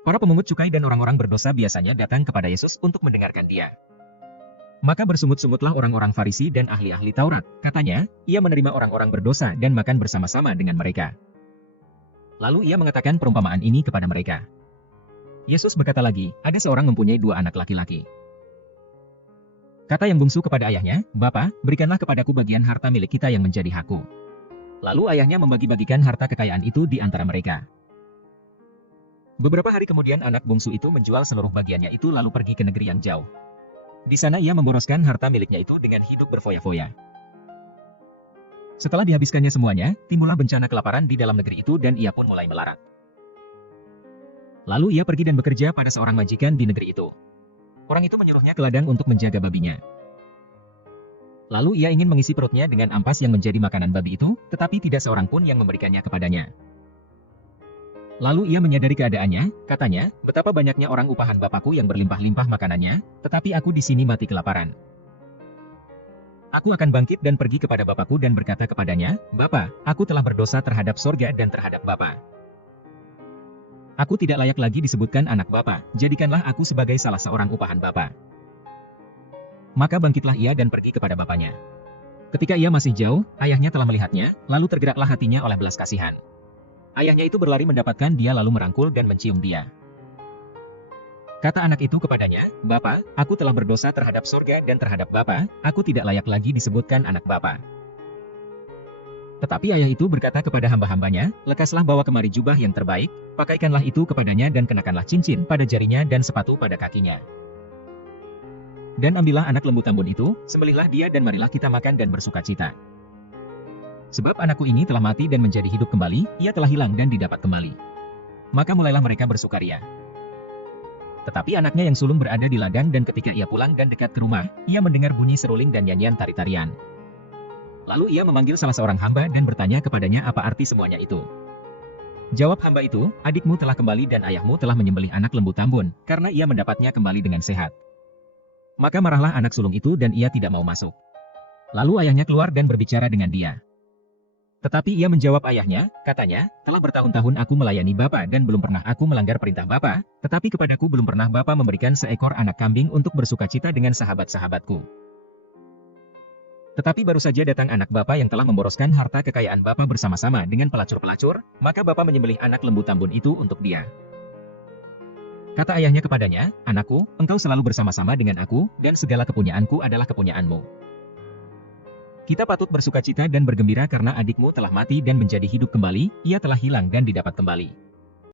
Para pemungut cukai dan orang-orang berdosa biasanya datang kepada Yesus untuk mendengarkan dia. Maka bersungut-sungutlah orang-orang Farisi dan ahli-ahli Taurat. Katanya, ia menerima orang-orang berdosa dan makan bersama-sama dengan mereka. Lalu ia mengatakan perumpamaan ini kepada mereka. Yesus berkata lagi, ada seorang mempunyai 2 anak laki-laki. Kata yang bungsu kepada ayahnya, "Bapa, berikanlah kepadaku bagian harta milik kita yang menjadi hakku." Lalu ayahnya membagi-bagikan harta kekayaan itu di antara mereka. Beberapa hari kemudian anak bungsu itu menjual seluruh bagiannya itu lalu pergi ke negeri yang jauh. Di sana ia memboroskan harta miliknya itu dengan hidup berfoya-foya. Setelah dihabiskannya semuanya, timbullah bencana kelaparan di dalam negeri itu dan ia pun mulai melarat. Lalu ia pergi dan bekerja pada seorang majikan di negeri itu. Orang itu menyuruhnya ke ladang untuk menjaga babinya. Lalu ia ingin mengisi perutnya dengan ampas yang menjadi makanan babi itu, tetapi tidak seorang pun yang memberikannya kepadanya. Lalu ia menyadari keadaannya, katanya, betapa banyaknya orang upahan bapakku yang berlimpah-limpah makanannya, tetapi aku di sini mati kelaparan. Aku akan bangkit dan pergi kepada bapakku dan berkata kepadanya, Bapa, aku telah berdosa terhadap sorga dan terhadap Bapa. Aku tidak layak lagi disebutkan anak Bapa, jadikanlah aku sebagai salah seorang upahan Bapa. Maka bangkitlah ia dan pergi kepada bapaknya. Ketika ia masih jauh, ayahnya telah melihatnya, lalu tergeraklah hatinya oleh belas kasihan. Ayahnya itu berlari mendapatkan dia lalu merangkul dan mencium dia. Kata anak itu kepadanya, Bapa, aku telah berdosa terhadap sorga dan terhadap Bapa, aku tidak layak lagi disebutkan anak Bapa. Tetapi ayah itu berkata kepada hamba-hambanya, lekaslah bawa kemari jubah yang terbaik, pakaikanlah itu kepadanya dan kenakanlah cincin pada jarinya dan sepatu pada kakinya. Dan ambillah anak lembu tambun itu, sembelihlah dia dan marilah kita makan dan bersukacita. Sebab anakku ini telah mati dan menjadi hidup kembali, ia telah hilang dan didapat kembali. Maka mulailah mereka bersukaria. Tetapi anaknya yang sulung berada di ladang dan ketika ia pulang dan dekat ke rumah, ia mendengar bunyi seruling dan nyanyian tari-tarian. Lalu ia memanggil salah seorang hamba dan bertanya kepadanya apa arti semuanya itu. Jawab hamba itu, adikmu telah kembali dan ayahmu telah menyembelih anak lembu tambun, karena ia mendapatnya kembali dengan sehat. Maka marahlah anak sulung itu dan ia tidak mau masuk. Lalu ayahnya keluar dan berbicara dengan dia. Tetapi ia menjawab ayahnya, katanya, telah bertahun-tahun aku melayani Bapa dan belum pernah aku melanggar perintah Bapa, tetapi kepadaku belum pernah Bapa memberikan seekor anak kambing untuk bersukacita dengan sahabat-sahabatku. Tetapi baru saja datang anak Bapa yang telah memboroskan harta kekayaan Bapa bersama-sama dengan pelacur-pelacur, maka Bapa menyembelih anak lembu tambun itu untuk dia. Kata ayahnya kepadanya, anakku, engkau selalu bersama-sama dengan aku, dan segala kepunyaanku adalah kepunyaanmu. Kita patut bersukacita dan bergembira karena adikmu telah mati dan menjadi hidup kembali, ia telah hilang dan didapat kembali.